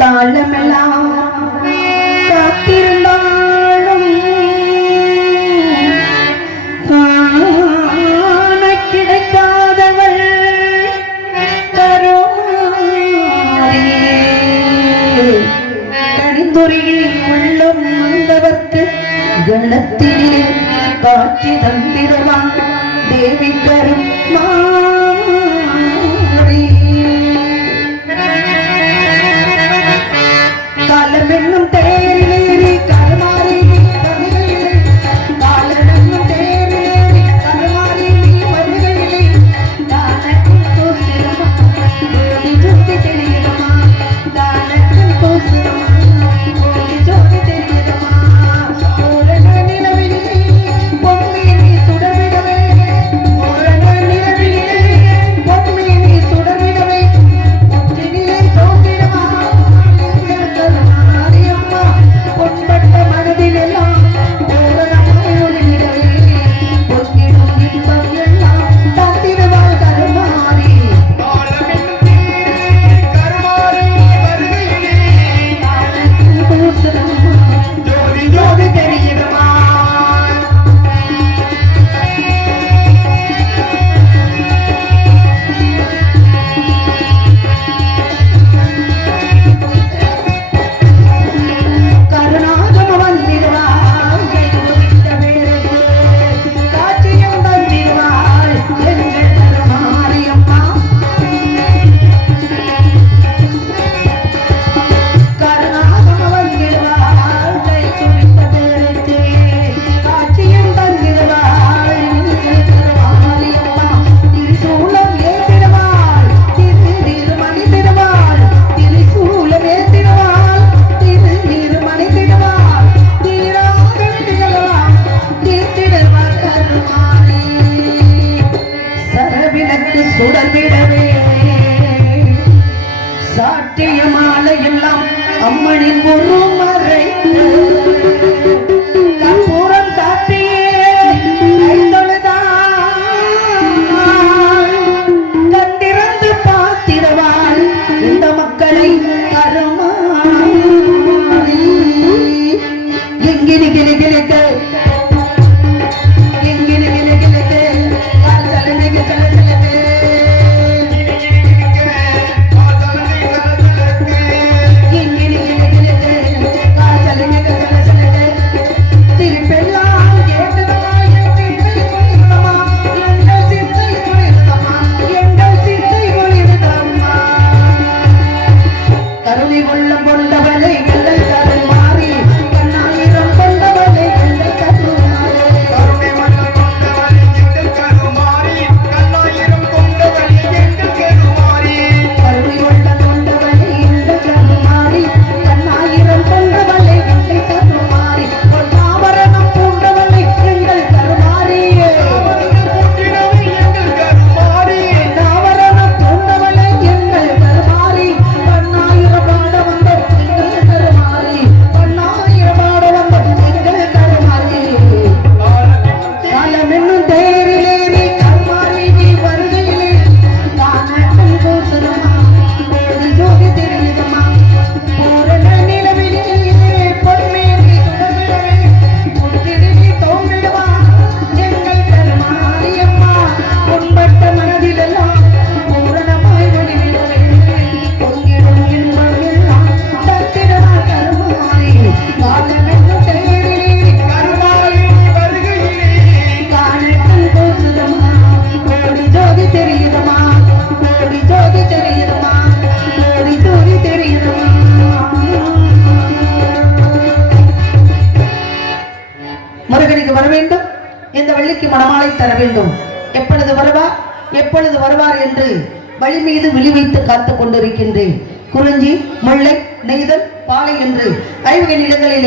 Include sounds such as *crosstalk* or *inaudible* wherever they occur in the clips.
காலமெல்லாம்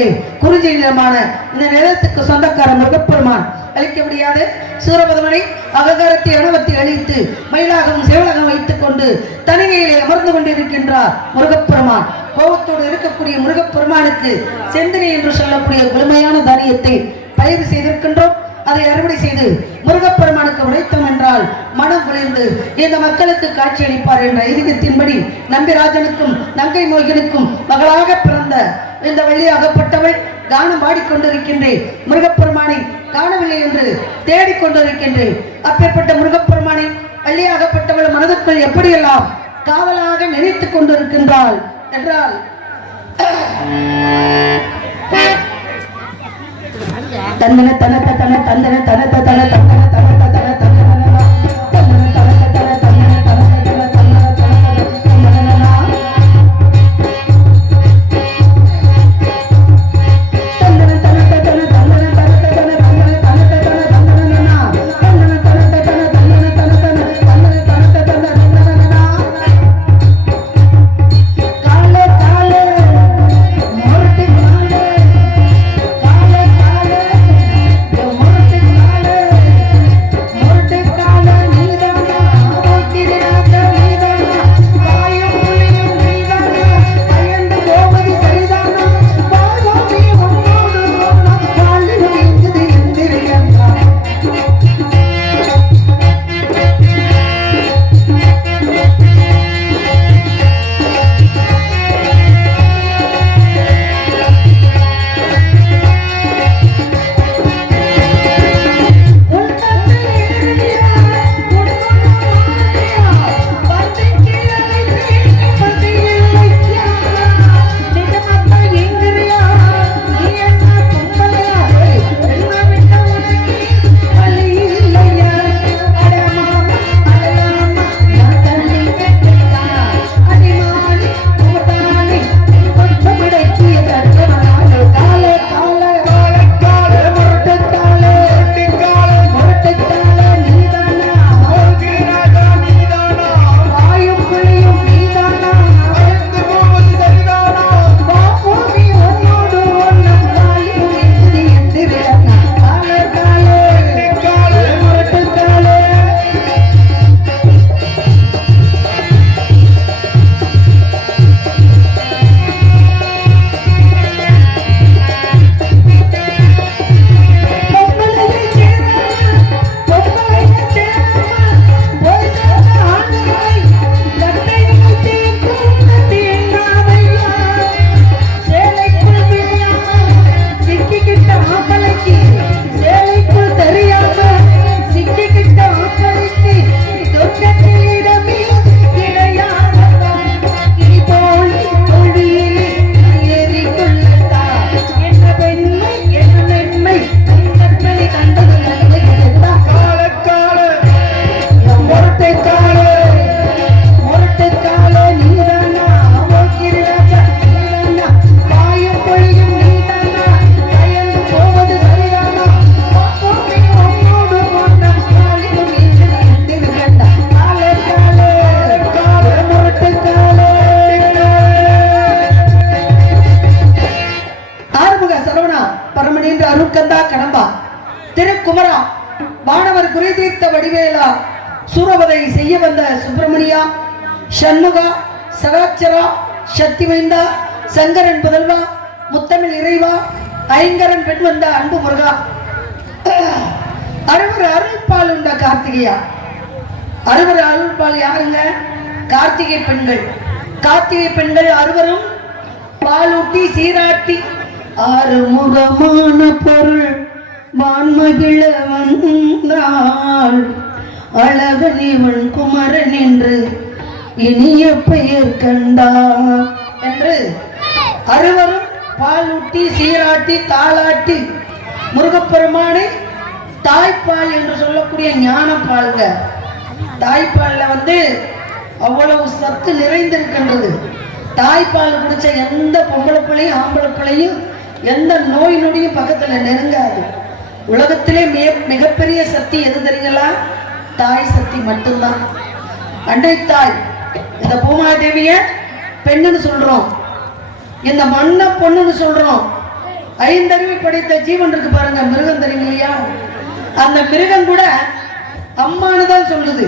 நிலையில் குறிஞ்சி நிலமான இந்த நிலத்துக்கு சொந்தக்கார முருகப்பெருமான் அழிக்க முடியாது. சூரபதமனை அககாரத்தை அனுபவத்தை அழித்து மயிலாகவும் சேவலகம் வைத்துக் கொண்டு தனிகையிலே அமர்ந்து கொண்டிருக்கின்றார் முருகப்பெருமான். கோபத்தோடு இருக்கக்கூடிய முருகப்பெருமானுக்கு செந்தினி என்று சொல்லக்கூடிய குளுமையான தானியத்தை பயிர் செய்திருக்கின்றோம். அதை அறுவடை செய்து முருகப்பெருமானுக்கு உழைத்தோம் என்றால் மனம் குளிர்ந்து இந்த மக்களுக்கு காட்சி அளிப்பார் என்ற ஐதீகத்தின்படி நம்பிராஜனுக்கும் நங்கை மோகினுக்கும் மகளாக பிறந்த இந்த வழி அகப்பட்டவள் தானம் பாடிக்கொண்டிருக்கின்றேன். முருகப்பெருமானை காணவில்லை என்று தேடிக்கொண்டிருக்கின்றேன். அப்பேற்பட்ட முருகப்பெருமானை வள்ளியாகப்பட்டவள் மனதுக்குள் எப்படியெல்லாம் காவலாக நினைத்துக் கொண்டிருக்கின்றாள் என்றால் தந்தன தனத்த தன தந்தன தனத்த தன தந்தன தனத்த தன வானவர் வடிவேலா சூரவதை செய்ய வந்த சுப்பிரமணியா சண்முகா சராட்சரா சக்தி மைந்தா சங்கரன் புதல்வா முத்தமிழ் இறைவா ஐங்கரன் பெண் வந்த அன்பு முருகா. அறுவர் அருள்பால் உண்ட கார்த்திகையா? அறுவர் அருள்பால் யாருங்க? கார்த்திகை பெண்கள். கார்த்திகை பெண்கள் அறுவரும் பாலூட்டி சீராட்டி. ஆறுமுகமான பொருள். வான்மகிழ வந்தாள் அழகனிவன் குமரன் என்று இனிய பெயர் கண்டா என்று அறுவரும் பாலூட்டி சீராட்டி தாளாட்டி முருகப்பெருமானை தாய்ப்பால் என்று சொல்லக்கூடிய ஞான பால்ங்க தாய்ப்பால்ல வந்து அவ்வளவு சத்து நிறைந்திருக்கின்றது. தாய்ப்பால் குடிச்ச எந்த பொம்பளை பிள்ளையும் ஆம்பளை பிள்ளையும் எந்த நோய் நொடியும் பக்கத்துல நெருங்காது. உலகத்திலே மிக மிகப்பெரிய சக்தி எது தெரியுங்களா? தாய் சக்தி மட்டும்தான். அண்டை தாய் இந்த பூமாதேவிய பெண்ணுன்னு சொல்றோம். இந்த மண்ணை பொண்ணுன்னு சொல்றோம். ஐந்தறிவு படைத்த ஜீவன் இருக்கு பாருங்க மிருகம் தெரியும் இல்லையா? அந்த மிருகம் கூட அம்மான்னு தான் சொல்லுது.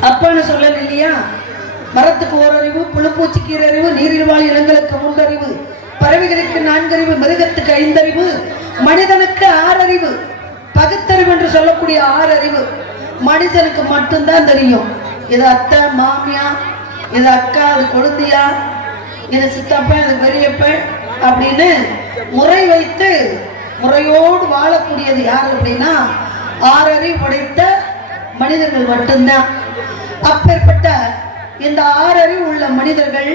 அப்பான்னு சொல்லல இல்லையா? மரத்துக்கு ஓரறிவு புழுப்பூச்சிக்கு அறிவு நீரில் வாழ் இனங்களுக்கு மூன்றறிவு பறவைகளுக்கு நான்கறிவு மிருகத்துக்கு ஐந்தறிவு மனிதனுக்கு ஆறறிவு பகுத்தறிவு என்று சொல்லக்கூடிய ஆறறிவு மனிதனுக்கு மட்டும்தான் தெரியும். இது அத்தை மாமியா இது அக்கா அது கொழுந்தியா இது சித்தப்பன் இது பெரியப்பன் அப்படின்னு முறை வைத்து முறையோடு வாழக்கூடியது யார் அப்படின்னா ஆறறிவு உடைத்த மனிதர்கள் மட்டும்தான். அப்பேற்பட்ட இந்த ஆறறிவு உள்ள மனிதர்கள்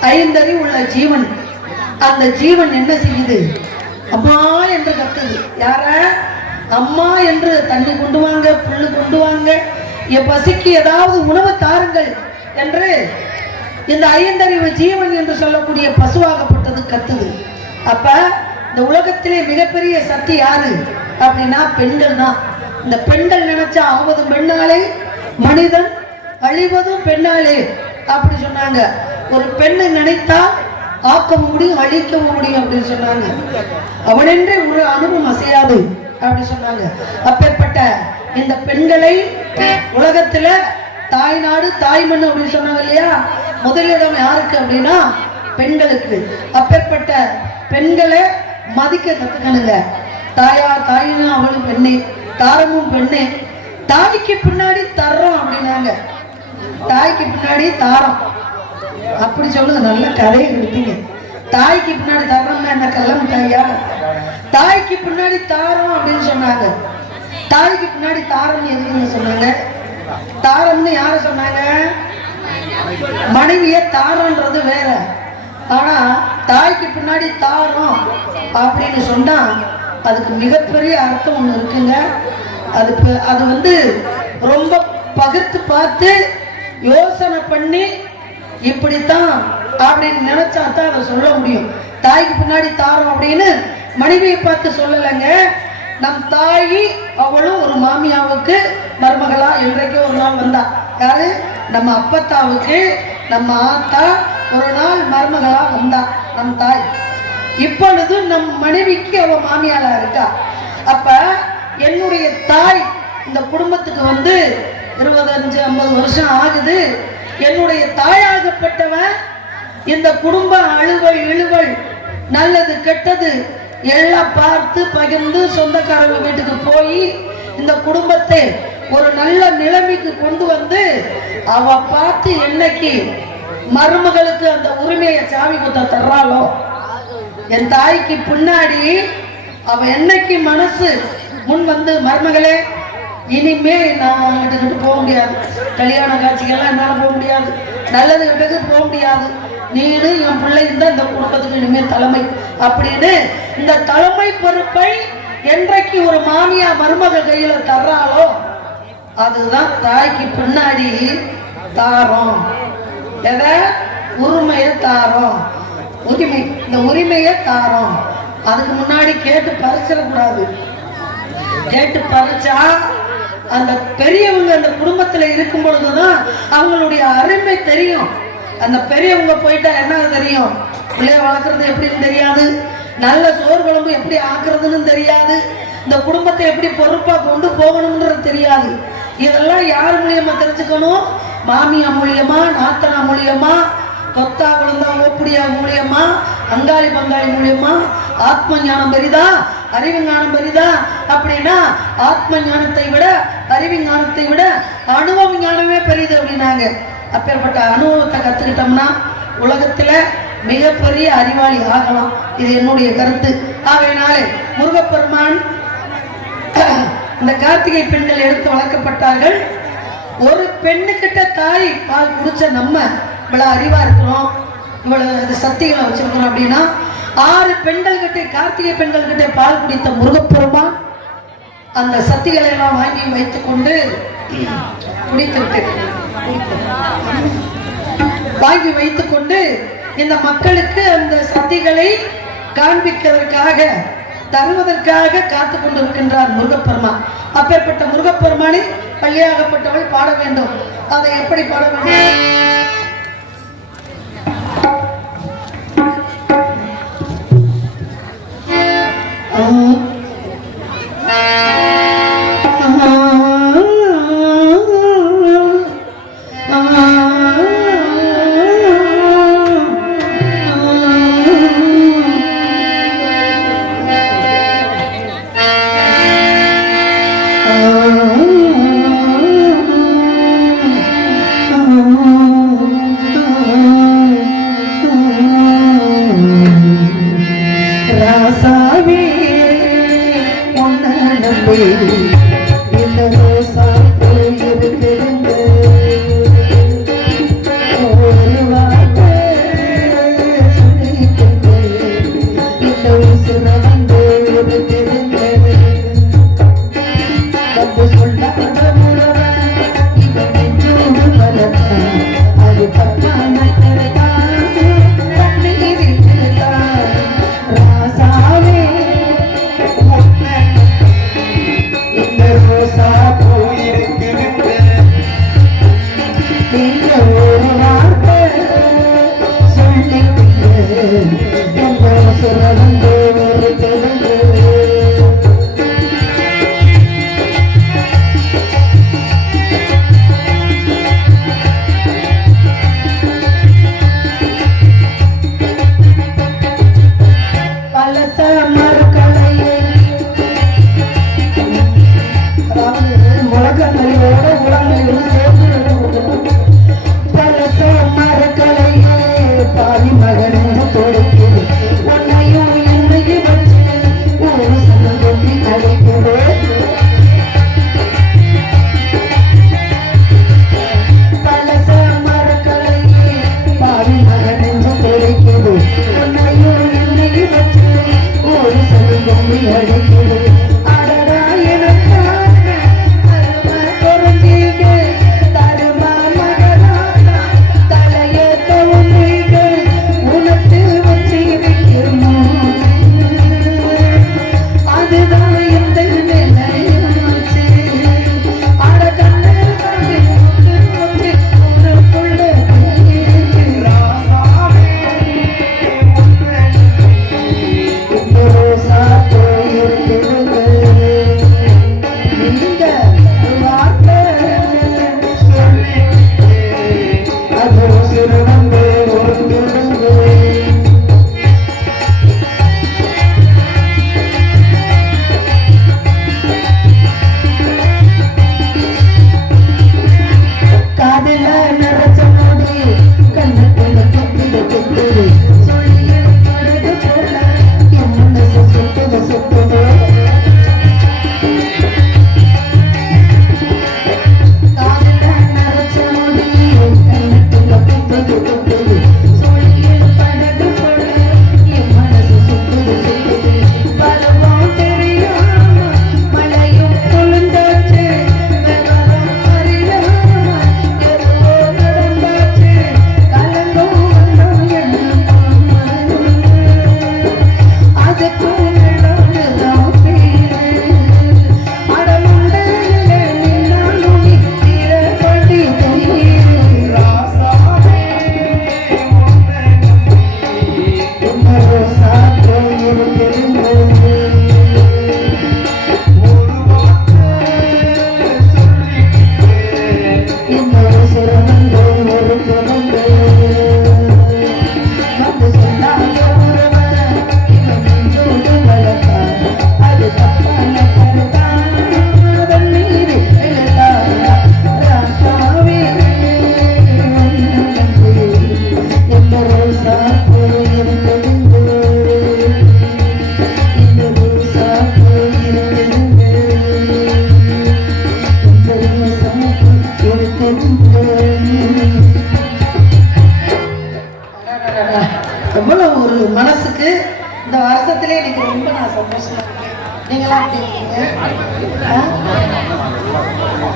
ஐந்தறிவு உள்ள ஜீவன். அந்த ஜீவன் என்ன செய்யுது? அம்மா என்று கத்துது யார? அம்மா என்று தண்ணி கொண்டு வாங்க புல்லு கொண்டு வாங்க. என் பசிக்கு ஏதாவது உணவு தாருங்கள் என்று இந்த ஐந்தறிவு ஜீவன் என்று சொல்லக்கூடிய பசுவாகப்பட்டது கத்துது. அப்ப இந்த உலகத்திலே மிகப்பெரிய சக்தி யாரு? அப்படின்னா பெண்கள் தான். இந்த பெண்கள் நினைச்சா ஆவதும் பெண்ணாலே மனிதன் அழிவதும் பெண்ணாலே. அப்படி சொன்னாங்க. ஒரு பெண்ணை நினைத்தா ஆக்க முடியும் அழிக்க முடியும் அப்படின்னு சொன்னாங்க. அவனென்றே ஒரு அணுவும் அசையாது அப்படின்னு சொன்னாங்க. அப்பேற்பட்ட இந்த பெண்களை உலகத்துல தாய்நாடு தாய்மண் அப்படின்னு சொன்னாங்க இல்லையா? முதலிடம் யாருக்கு அப்படின்னா பெண்களுக்கு. அப்பேற்பட்ட பெண்களை மதிக்க கத்துக்கணுங்க. தாயா தாயினா அவளும் பெண்ணே தாரமும் பெண்ணே. தாய்க்கு பின்னாடி தர்றோம் அப்படின்னாங்க. தாய்க்கு பின்னாடி தாரம். அப்படி சொல்லுங்க நல்ல கதையை கொடுத்தீங்க. தாய்க்கு பின்னாடி தர்றோம்னா என்ன கல்ல மிட்டாயா? தாய்க்கு பின்னாடி தாரம் அப்படின்னு சொன்னாங்க. தாய்க்கு பின்னாடி தாரம் எதுக்குங்க சொன்னாங்க? தாரம்னு யார சொன்னாங்க? மனைவிய தாரம்ன்றது வேற. ஆனா தாய்க்கு பின்னாடி தாரம் அப்படின்னு சொன்னா அதுக்கு மிகப்பெரிய அர்த்தம் ஒண்ணு இருக்குங்க. அதுக்கு அது வந்து ரொம்ப பகுத்து பார்த்து யோசனை பண்ணி இப்படித்தான் அப்படின்னு நினைச்சா தான் அதை சொல்ல முடியும். தாய்க்கு பின்னாடி தாரம் அப்படின்னு மனைவியை பார்த்து சொல்லலைங்க. நம் தாயி அவளும் ஒரு மாமியாவுக்கு மருமகளா என்றைக்கோ ஒரு நாள் வந்தா. யாரு? நம்ம அப்பத்தாவுக்கு நம்ம ஆத்தா ஒரு நாள் மருமகளா வந்தா நம் தாய். இப்பொழுது நம் மனைவிக்கு அவ மாமியாரா இருக்கா? அப்ப என்னுடைய தாய் இந்த குடும்பத்துக்கு வந்து இருபத்தஞ்சு ஐம்பது வருஷம் ஆகுது. என்னுடைய தாயாகப்பட்டவன் இந்த குடும்ப அழுவல் இழுவல் நல்லது கெட்டது எல்லாம் பார்த்து பகிர்ந்து சொந்தக்காரங்க வீட்டுக்கு போய் இந்த குடும்பத்தை ஒரு நல்ல நிலைமைக்கு கொண்டு வந்து அவ பார்த்து என்னைக்கு மருமகளுக்கு அந்த உரிமையை சாமி குத்த தர்றாளோ? என் தாய்க்கு பின்னாடி அவ என்னைக்கு மனசு முன் வந்து மருமகளே இனிமே நான் வீட்டுக்கிட்டு போக முடியாது. கல்யாண காட்சிக்கெல்லாம் என்னால் போக முடியாது. நல்லது கிட்டக்கு போக முடியாது. நீனு என் பிள்ளைங்க தான் இந்த குடும்பத்துக்கு இனிமே தலைமை. அப்படின்னு இந்த தலைமை பொறுப்பை என்றைக்கு ஒரு மாமியா மருமக கையில தர்றாலோ அதுதான் தாய்க்கு பின்னாடி தாரோம். எதை? உரிமையை தாரோம். உரிமை இந்த உரிமையை தாரோம். அதுக்கு முன்னாடி கேட்டு பறிச்சிடக்கூடாது. கேட்டு பறிச்சா அந்த பெரியவங்க அந்த குடும்பத்துல இருக்கும் பொழுதுதான் அவங்களுடைய அருமை தெரியும். அந்த பெரியவங்க போயிட்டா என்ன தெரியும்? பிள்ளைய வளர்க்குறது எப்படின்னு தெரியாது. நல்ல சோறு குழம்பு எப்படி ஆக்குறதுன்னு தெரியாது. இந்த குடும்பத்தை எப்படி பொறுப்பா கொண்டு போகணும்ன்றது தெரியாது. இதெல்லாம் யார் மூலியமா தெரிஞ்சுக்கணும்? மாமியா மூலியமா நாத்தனா மூலியமா கொத்தா குழந்தா ஓப்படியா மூலியமா அங்காளி பங்காளி மூலியமா ஆத்ம ஞானம் பெரிதா? அறிவு ஞானம் பெரிதா? அப்படின்னா ஆத்ம ஞானத்தை விட அறிவு ஞானத்தை விட அனுபவ ஞானமே பெரியது அப்படின்னாங்க. அப்பேற்பட்ட அனுபவத்தை கத்துக்கிட்டோம்னா உலகத்துல மிகப்பெரிய அறிவாளி ஆகலாம். இது என்னுடைய கருத்து. ஆகையினாலே முருகப்பெருமான் *clears throat* இந்த கார்த்திகை பெண்கள் எடுத்து வளர்க்கப்பட்டார்கள். ஒரு பெண்ணுக்கிட்ட தாய் பால் குடிச்ச நம்ம இவ்வளவு அறிவா இருக்கிறோம். இவ்வளவு சக்திகளை வச்சிருக்கிறோம் அப்படின்னா ஆறு பெண்கள் கிட்ட கார்த்திகை பெண்கள் கிட்ட பால் குடித்த முருகப்பெருமா அந்த சக்திகளை எல்லாம் வாங்கி வைத்துக்கொண்டு குடித்து வாங்கி வாங்கி வைத்துக்கொண்டு இந்த மக்களுக்கு அந்த சக்திகளை காண்பிக்கிறதற்காக தருவதற்காக காத்து கொண்டிருக்கின்றார் முருகப்பெருமா. அப்பேற்பட்ட முருகப்பெருமானை பள்ளியாகப்பட்டவள் பாட வேண்டும். அதை எப்படி பாட வேண்டும்? Oh.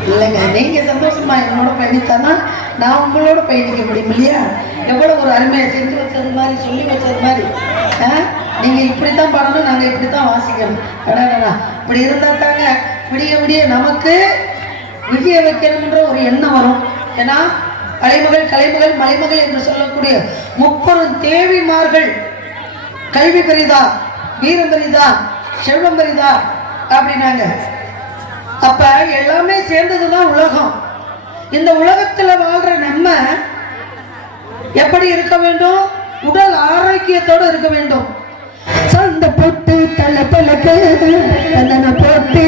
இல்லைங்க நீங்கள் சந்தோஷமாக என்னோட பயணித்தான்னா நான் உங்களோட பயணிக்க முடியும் இல்லையா? எவ்வளோ ஒரு அருமையாக செஞ்சு வச்சது மாதிரி சொல்லி வச்சது மாதிரி. ஆ? நீங்கள் இப்படி தான் பாடணும் நாங்கள் இப்படி தான் வாசிக்கணும். அடாடா இப்படி இருந்தால் தாங்க விடிய விடிய நமக்கு விடிய வைக்கணுன்ற ஒரு எண்ணம் வரும். ஏன்னா கலைமகள் கலைமகள் மலைமகள் என்று சொல்லக்கூடிய முப்பெரும் தேவிமார்கள் கல்வி பெரிதா வீரம் பெரிதா செல்வம் பெரிதா அப்படின்னாங்க. அப்ப எல்லாமே சேர்ந்ததுதான் உலகம். இந்த உலகத்துல வாழ்ற நம்ம எப்படி இருக்க வேண்டும்? உடல் ஆரோக்கியத்தோடு இருக்க வேண்டும். சந்த பொட்டு தலை தலைக்கு போட்டு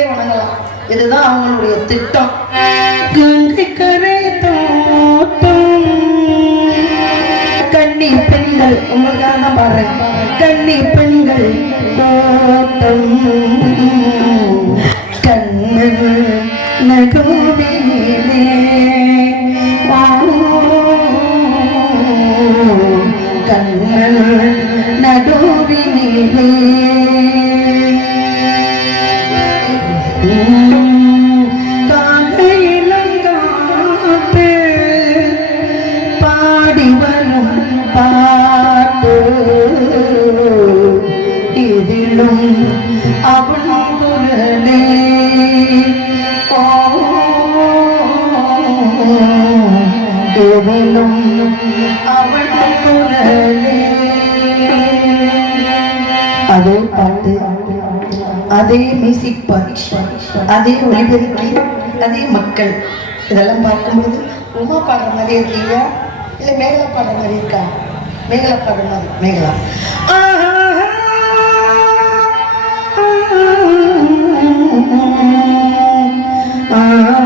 போதே வணங்கலாம் இதுதான் அவங்களுடைய திட்டம் கரை தோட்டம் கண்ணி பெண்கள் உங்களுக்காக தான் பாடுறேன் கண்ணி பெண்கள் தோட்டம் கண்ணன் நகோவிலே கண்ணன் நகோவிலே அதே பாட்டு அதே மியூசிக் பாக்ஸ் அதே ஒளிபெருக்கி அதே மக்கள் இதெல்லாம் பார்க்கும்போது உமா பாடுற மாதிரி இருக்கீங்க இல்லை மேகலா பாடுற மாதிரி இருக்கா மேகலா பாடுற மாதிரி மேகலா ஆஹா ஆஹா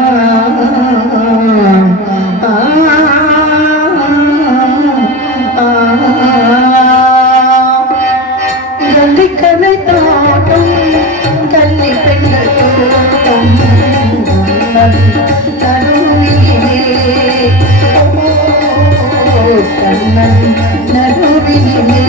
കണ്ണൻ നടുവിനിലേ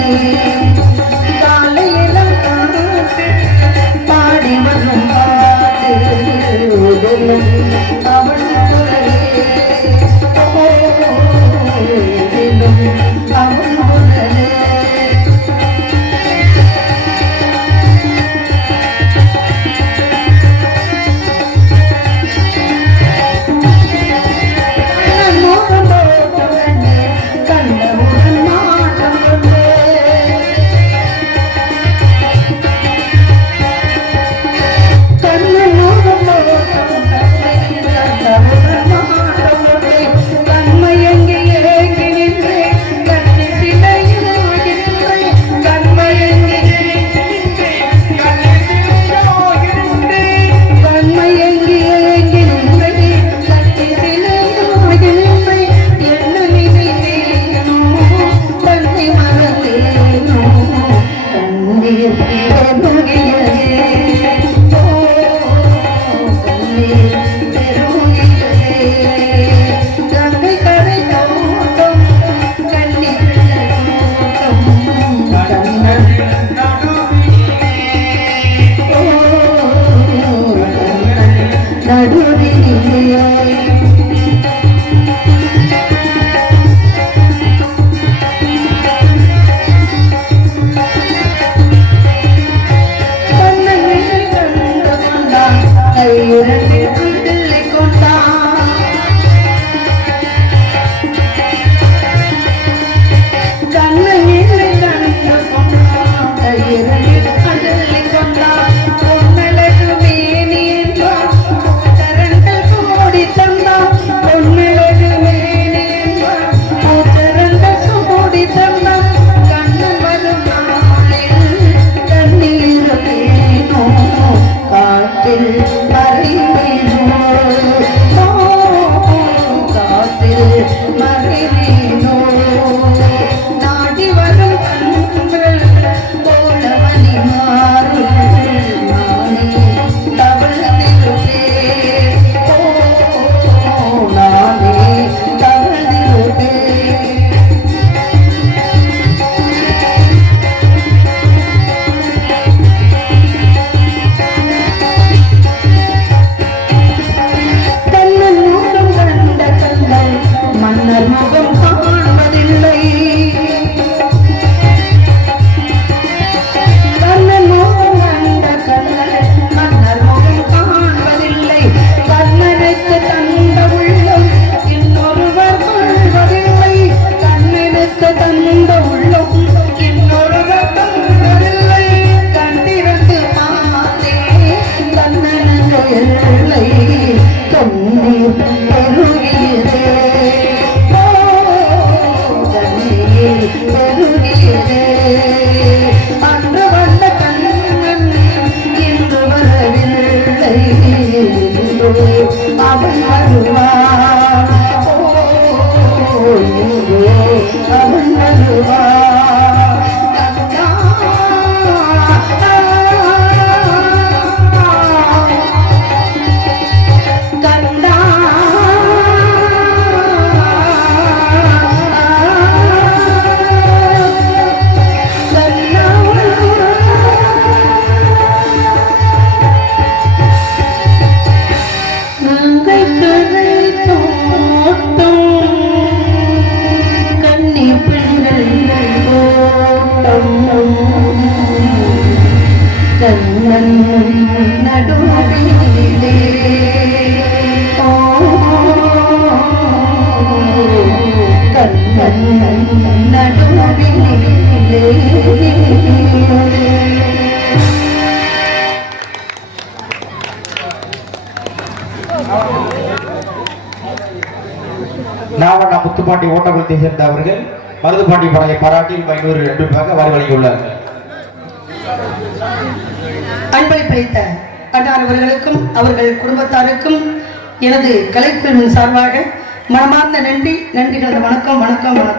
முத்துப்பாண்டி சேர்ந்த அவர்கள் மருதுபாண்டி படையை பாராட்டில் ரூபாய் நூறு ரெண்டு ரூபாய்க்கு வரி வழங்கியுள்ளார்கள் அன்பை அன்னார் அவர்களுக்கும் அவர்கள் குடும்பத்தாருக்கும் எனது கலைக்குழுவின் சார்பாக மனமார்ந்த நன்றி நன்றி வணக்கம் வணக்கம் வணக்கம்.